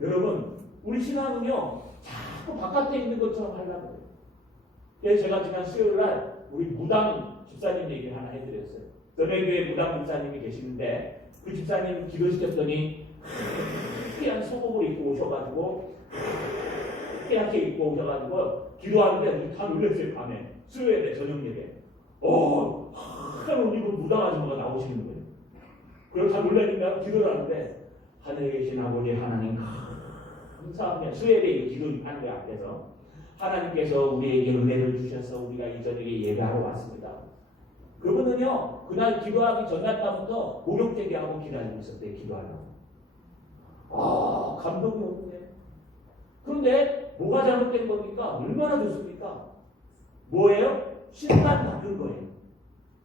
여러분 우리 신앙은요 자꾸 바깥에 있는 것처럼 하려고 해요. 그래서 제가 지난 수요일날 우리 무당 집사님 얘기를 하나 해드렸어요. 너네교회 무당 집사님이 계시는데 그 집사님 기도시켰더니 하얀 소복을 입고 오셔가지고 하얗게 입고 오셔가지고 기도하는데 다 놀랐어요. 밤에 수요일에 저녁 예배 하얀 옷 입고 무당 아줌마가 나오시는 거예요. 그래서 다 놀라니까 기도를 하는데 하늘에 계신 아버지 하나님 감사합니다. 수요일에 기도하는 거야 앞에서 하나님께서 우리에게 은혜를 주셔서 우리가 이 저녁에 예배하러 왔습니다. 그분은요 그날 기도하기 전날부터 목욕제기하고 기다리고 있었대요. 기도하려고. 감동이 없네. 그런데 뭐가 잘못된 겁니까? 얼마나 좋습니까? 뭐예요? 신만 바꾼 거예요.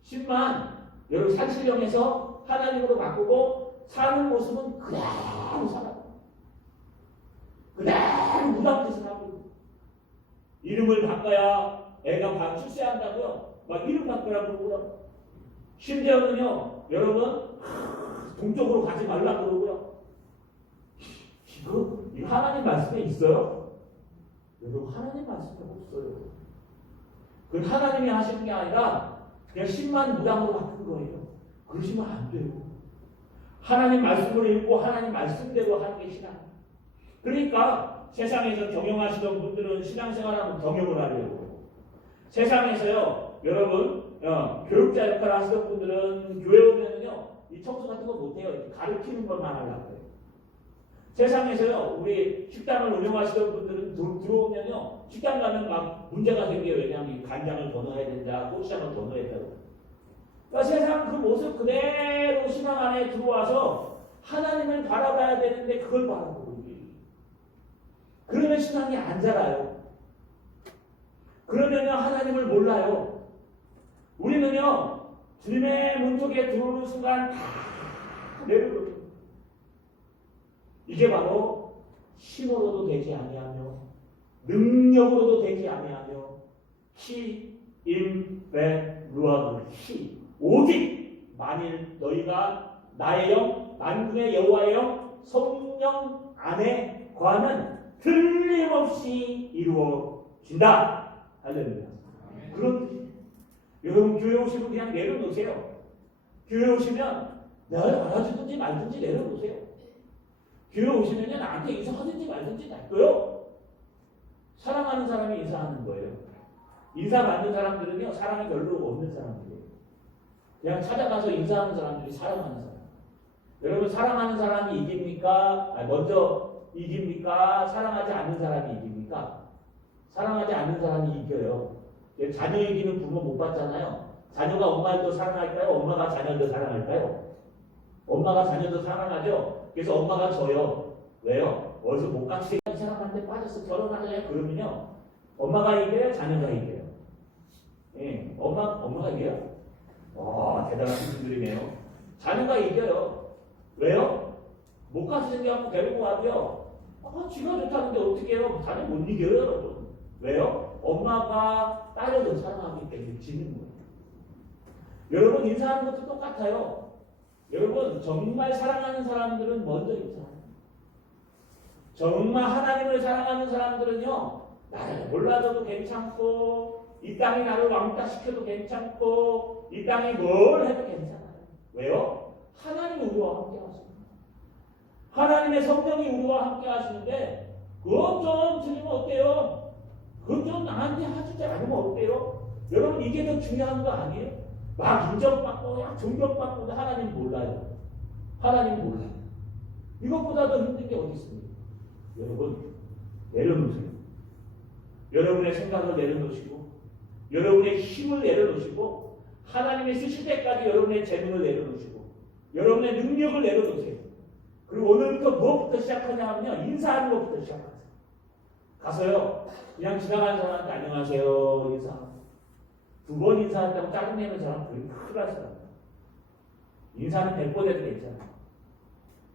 신만 여러분 산신령에서 하나님으로 바꾸고 사는 모습은 그대로 살아요. 그대로 무당 짓을 하고 이름을 바꿔야 애가 출세한다고요? 막 이름 바꾸라고 그러고요. 심지어는요, 여러분, 동쪽으로 가지 말라고 그러고요. 이거 하나님 말씀에 있어요? 여러분, 하나님 말씀에 없어요. 그건 하나님이 하시는 게 아니라 그냥 신만 무당으로 바꾼 거예요. 그러시면 안 돼요. 하나님 말씀을 읽고 하나님 말씀대로 하는 게 신앙. 그러니까 세상에서 경영하시던 분들은 신앙생활하면 경영을 하려고 세상에서요 여러분 교육자 역할을 하시던 분들은 교회 오면은요 이 청소 같은 거 못해요. 가르치는 것만 하려고 해요. 세상에서요 우리 식당을 운영하시던 분들은 들어오면요 식당 가면 막 문제가 생겨요. 왜냐하면 간장을 더 넣어야 된다, 고추장을 더 넣어야 된다고. 그러니까 세상 그 모습 그대로 신앙 안에 들어와서 하나님을 바라봐야 되는데 그걸 바라보고 그러면 신앙이 안 자라요. 그러면요 하나님을 몰라요. 우리는요 주님의 문턱에 들어오는 순간 다 내려놓습니다. 이게 바로 힘으로도 되지 아니하며 능력으로도 되지 아니하며 키, 임, 베, 루아그 히 오직 만일 너희가 나의 영, 만군의 여호와의 영, 성령 안에 거하면 틀림없이 이루어진다. 할렐루야. 그런 뜻이에요. 여러분 교회 오시면 그냥 내려놓으세요. 교회 오시면 나를 알아주든지 말든지 내려놓으세요. 교회 오시면요 나한테 인사하든지 말든지 놔둬요. 사랑하는 사람이 인사하는 거예요. 인사받는 사람들은요 사랑이 별로 없는 사람들이에요. 그냥 찾아가서 인사하는 사람들이 사랑하는 사람. 여러분 사랑하는 사람이 이깁니까? 먼저 이깁니까? 사랑하지 않는 사람이 이깁니까? 사랑하지 않는 사람이 이겨요. 자녀 이기는 부모 못 봤잖아요. 자녀가 엄마를 더 사랑할까요? 엄마가 자녀를 더 사랑할까요? 엄마가 자녀를 더 사랑하죠. 그래서 엄마가 져요. 왜요? 어디서 못각시 이 사람한테 빠져서 결혼하려고 그러면요 엄마가 이겨요? 자녀가 이겨요? 예, 엄마가 이겨요? 대단한 분들이네요. 자녀가 이겨요. 왜요? 못같이 생겨갖고 데리고 와도요. 지가 좋다는데 어떻게 해요? 자녀 못 이겨요, 여러분. 왜요? 엄마가 딸을 더 사랑하기 때문에 지는 거예요. 여러분 인사하는 것도 똑같아요. 여러분 정말 사랑하는 사람들은 먼저 인사해요. 정말 하나님을 사랑하는 사람들은요, 나를 몰라줘도 괜찮고, 이 땅이 나를 왕따시켜도 괜찮고, 이 땅이 뭘 해도 괜찮아요. 왜요? 하나님이 우리와 함께 하십니다. 하나님의 성령이 우리와 함께 하시는데, 그것 좀 주님은 어때요? 그것 좀 나한테 해주지 않으면 어때요? 여러분 이게 더 중요한 거 아니에요? 막 인정받고, 막 존경받고, 하나님 몰라요. 하나님 몰라요. 이것보다 더 힘든 게 어디 있습니까? 여러분, 내려놓으세요. 여러분의 생각을 내려놓으시고, 여러분의 힘을 내려놓으시고, 하나님이 쓰실 때까지 여러분의 재능을 내려놓으시고, 여러분의 능력을 내려놓으세요. 그리고 오늘부터 무엇부터 시작하냐 하면요, 인사하는 것부터 시작하세요. 가서요, 그냥 지나가는 사람한테 안녕하세요, 인사하고. 2번 인사한다고 짜증내는 사람, 그게 큰일 날 사람이에요. 인사는 100번 해도 괜찮아요.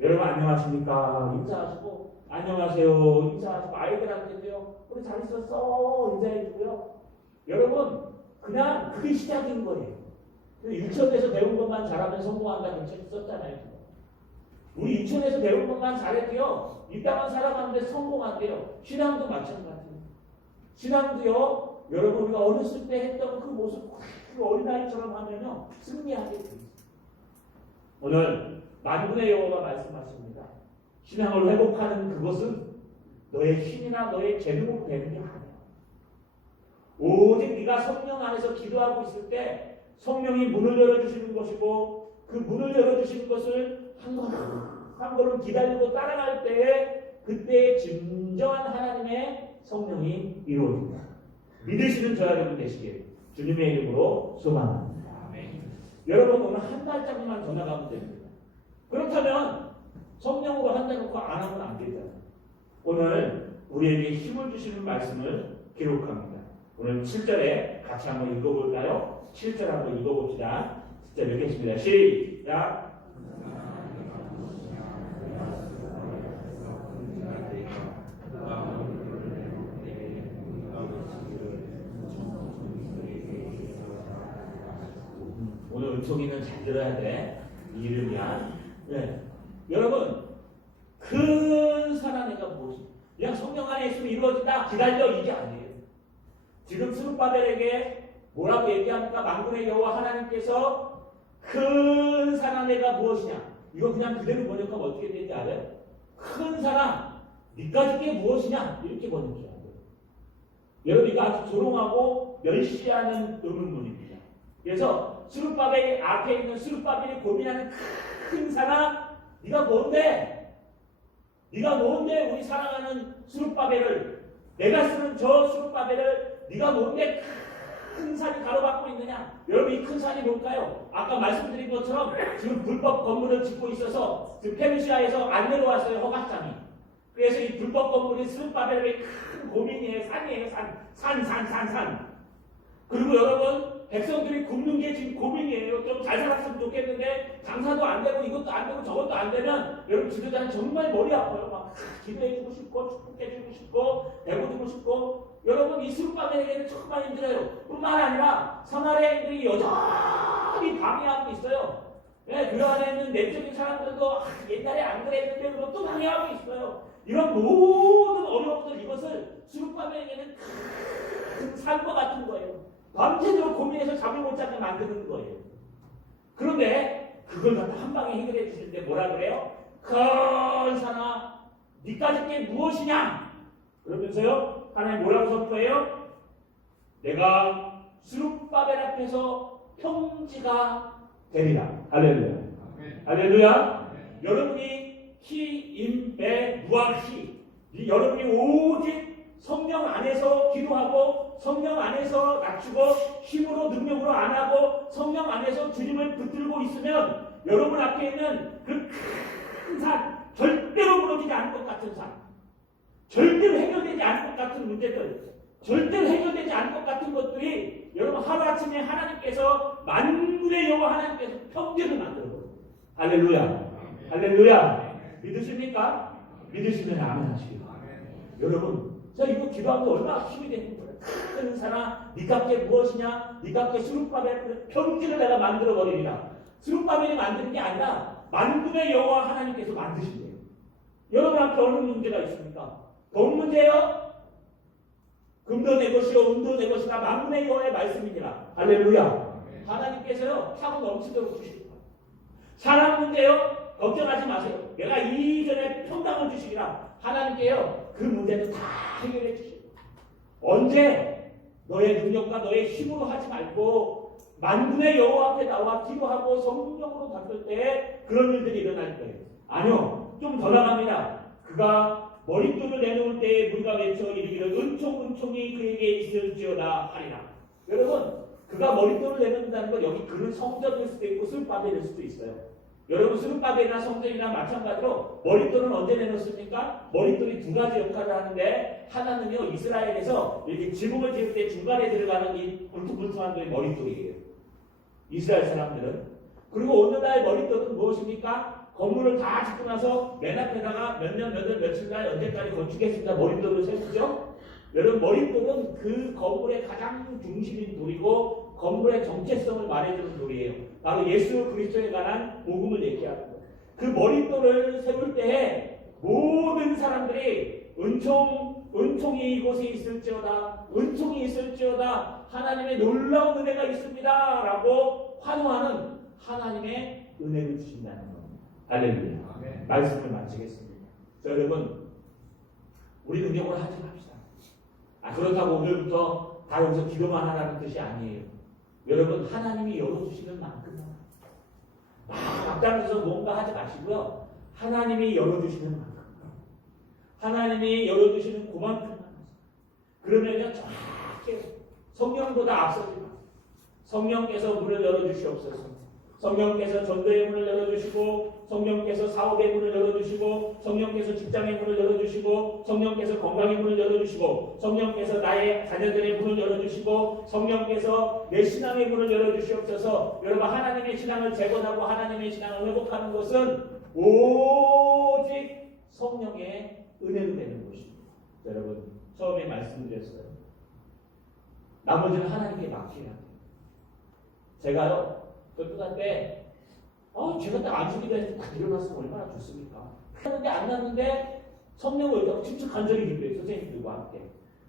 여러분 안녕하십니까? 인사하시고, 안녕하세요. 인사하시고, 아이들한테도요, 우리 잘 있었어. 인사해주고요. 여러분, 그냥 그게 시작인 거예요. 유치원에서 배운 것만 잘하면 성공한다는 책 썼잖아요. 우리 유치원에서 배운 것만 잘해도요, 이 땅은 살아가는데 성공한대요. 신앙도 마찬가지예요. 신앙도요, 여러분 우리가 어렸을 때 했던 그 모습, 그 어린아이처럼 하면요, 승리하게 돼요. 오늘 만군의 여호와가 말씀하십니다. 신앙을 회복하는 그것은 너의 힘이나 너의 재능으로 되는 게 아니야. 오직 네가 성령 안에서 기도하고 있을 때 성령이 문을 열어주시는 것이고, 그 문을 열어주시는 것을 한 걸음 기다리고 따라갈 때에 그때 진정한 하나님의 성령이 이루어집니다. 믿으시는 저와 여러분 되시길 주님의 이름으로 소망합니다. 여러분 오늘 한 발짝만 더 나가면 됩니다. 그렇다면 성령으로 한다놓고 안 하면 안 되잖아요. 오늘 우리에게 힘을 주시는 말씀을 기록합니다. 오늘 7절에 같이 한번 읽어볼까요? 7절 한번 읽어봅시다. 진짜 읽겠습니다. 시작. 오늘 은총이는 잘 들어야 돼. 이 이름이야. 네. 여러분, 큰 사랑이가 무엇이? 그냥 성령 안에 있으면 이루어진다. 기다려. 이게 아니에요. 지금 스룹바벨에게 뭐라고 얘기합니까? 만군의 여호와 하나님께서 큰 사랑내가 무엇이냐? 이거 그냥 그대로 번역하면 어떻게 되는지 알아요? 큰 사랑, 니까지 게 무엇이냐? 이렇게 번역해야 돼요. 여러분 이거 아주 조롱하고 멸시하는 의문문입니다. 그래서 스룹바벨 앞에 있는 스룹바벨이 고민하는 큰 사랑, 네가 뭔데? 네가 뭔데 우리 사랑하는 스룹바벨을, 내가 쓰는 저 스룹바벨을 네가 뭔데 큰 산이 가로막고 있느냐? 여러분 이 큰 산이 뭘까요? 아까 말씀드린 것처럼 지금 불법 건물을 짓고 있어서 지금 페르시아에서 안 내려왔어요. 허각장이. 그래서 이 불법 건물이 스룹바벨의 큰 고민이에요. 산이에요. 산. 그리고 여러분 백성들이 굶는 게 지금 고민이에요. 좀 잘 살았으면 좋겠는데 장사도 안 되고 이것도 안 되고 저것도 안 되면 여러분 지도자는 정말 머리 아파요. 막 기도해주고 싶고 축복해주고 싶고 배고주고 싶고. 여러분 이 스룹바벨에게는 정말 힘들어요. 뿐만 아니라 사마리아인들이 여전히 방해하고 있어요. 네, 그 안에 있는 내적인 사람들도 옛날에 안 그랬는데 그것도 방해하고 있어요. 이런 모든 어려움들, 이것을 스룹바벨에게는 큰 산과 같은 거예요. 밤새도록 고민해서 잠을 못 자게 만드는 거예요. 그런데 그걸 갖다 한 방에 해결해 주시는데 뭐라 그래요? 큰 산아, 니까짓 게 무엇이냐? 그러면서요, 하나님 뭐라고 선포해요? 내가 스룹바벨 앞에서 평지가 되리라. 할렐루야. 할렐루야. 여러분이 히임배 무아히, 여러분이 오직 성령 안에서 기도하고 성령 안에서 낮추고 힘으로 능력으로 안 하고 성령 안에서 주님을 붙들고 있으면 여러분 앞에 있는 그 큰 산, 절대로 무너지지 않을 것 같은 산, 절대로 해결되지 않을 것 같은 문제들, 절대로 해결되지 않을 것 같은 것들이 여러분 하루아침에 하나님께서 만군의 여호와 하나님께서 평지를 만들어버려요. 할렐루야. 할렐루야. 믿으십니까? 믿으시면 아멘 하시기 바랍니다. 여러분, 자 이거 기도하면 얼마나 힘이 되는 거예요. 큰 산아, 네 값게 무엇이냐? 네 값게 스룹바벨 평지를 내가 만들어버리리라. 스룹바벨이 만드는 게 아니라 만군의 여호와 하나님께서 만드신 거예요. 여러분 앞에 어느 문제가 있습니까? 돈 문제요? 금도 내 것이요 은도 내 것이다. 만군의 여호와의 말씀이니라. 할렐루야. 하나님께서요 차고 넘치도록 주실 거예요. 사람 문제요? 걱정하지 마세요. 내가 이전에 평강을 주시기라. 하나님께요 그 문제도 다 해결해 주실 거예요. 언제? 너의 능력과 너의 힘으로 하지 말고 만군의 여호와 앞에 나와 기도하고 성령으로 바뀔 때 그런 일들이 일어날 거예요. 아니요. 좀 더 나갑니다. 그가 머릿돌을 내놓을 때에 물과 외쳐 이르기를 은총이 그에게 있을지어다 하리라. 여러분 그가 머릿돌을 내놓는다는 건 여기 그는 성전일 수도 있고 스룹바벨일 수도 있어요. 여러분 스룹바벨이나 성전이나 마찬가지로 머릿돌은 언제 내놓습니까? 머릿돌이 두 가지 역할을 하는데 하나는요 이스라엘에서 이렇게 지붕을 지을 때 중간에 들어가는 이 울퉁불퉁한 돌이 머릿돌이에요. 이스라엘 사람들은. 그리고 오늘날 머릿돌은 무엇입니까? 건물을 다 짓고 나서 맨 앞에다가 몇 년, 몇 월, 며칠날 언제까지 건축했습니다. 머릿돌을 세우죠. 여러분 머릿돌은 그 건물의 가장 중심인 돌이고 건물의 정체성을 말해주는 돌이에요. 바로 예수 그리스도에 관한 복음을 얘기하는 거예요. 그 머릿돌을 세울 때에 모든 사람들이 은총이 이곳에 있을지어다, 은총이 있을지어다, 하나님의 놀라운 은혜가 있습니다 라고 환호하는 하나님의 은혜를 주신다는 겁니다. 할렐루야. 아멘. 말씀을 마치겠습니다. 자, 여러분 우리 능력으로 하지 맙시다. 그렇다고 오늘부터 다 여기서 기도만 하라는 뜻이 아니에요. 여러분 하나님이 열어주시는 만큼만 앞장서서 뭔가 하지 마시고요. 하나님이 열어주시는 만큼, 하나님이 열어주시는 그만큼만 그러면요 정확히 성령보다 앞서지 마세요. 성령께서 문을 열어주시옵소서. 성령께서 전도의 문을 열어주시고, 성령께서 사업의 문을 열어주시고, 성령께서 직장의 문을 열어주시고, 성령께서 건강의 문을 열어주시고, 성령께서 나의 자녀들의 문을 열어주시고, 성령께서 내 신앙의 문을 열어주시옵소서. 여러분 하나님의 신앙을 재건하고 하나님의 신앙을 회복하는 것은 오직 성령의 은혜로 되는 것입니다. 여러분 처음에 말씀드렸어요. 나머지는 하나님께 맡겨야 돼요. 제가요 교통할 때 제가 딱 안수기도 해서 딱 일어났으면 얼마나 좋습니까? 하는데 안 났는데 성령을 의지하고 직접 간절히 기도해요. 선생님들과 함께.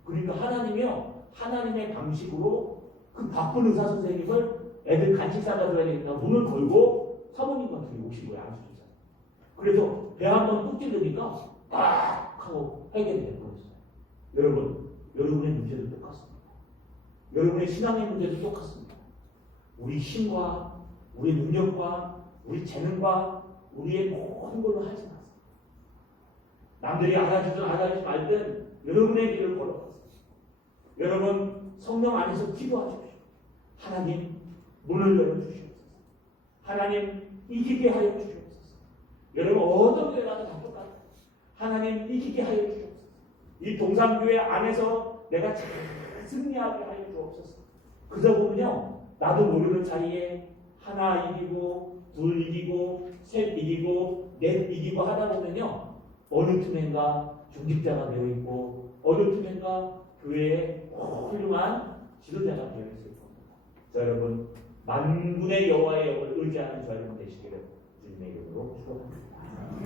그러니까 하나님이요 하나님의 방식으로 그 바쁜 의사 선생님을 애들 간식 사다 줘야 되니까 문을 걸고 사모님 같은 게 오신 거예요. 안수기사. 그래서 배 한번 뚝 찔르니까 딱 하고 해결이 되버렸어요. 여러분 여러분의 문제도 똑같습니다. 여러분의 신앙의 문제도 똑같습니다. 우리 힘과 우리 능력과 우리 재능과 우리의 모든 걸로 하지 마세요. 남들이 알아주든 알아주지 말든 여러분의 길을 걸어가세요. 여러분 성령 안에서 기도하십시오. 하나님 문을 열어주시옵소서. 하나님 이기게 하여 주시옵소서. 여러분 어떤 교회 가도 다 똑같아요. 하나님 이기게 하여 주시옵소서. 이 동산교회 안에서 내가 잘 승리하게 하여 주옵소서. 그저 보면요 나도 모르는 사이에 하나 이기고 둘 이기고 셋 이기고 넷 이기고 하다 보면요 어느 틈엔가 중직자가 되어 있고 어느 틈엔가 교회에 훌륭한 지도자가 되어 있을 겁니다. 자, 여러분 만군의 여호와의 영을 의지하는 저 여러분 되시기를 주님의 이름으로 축원합니다.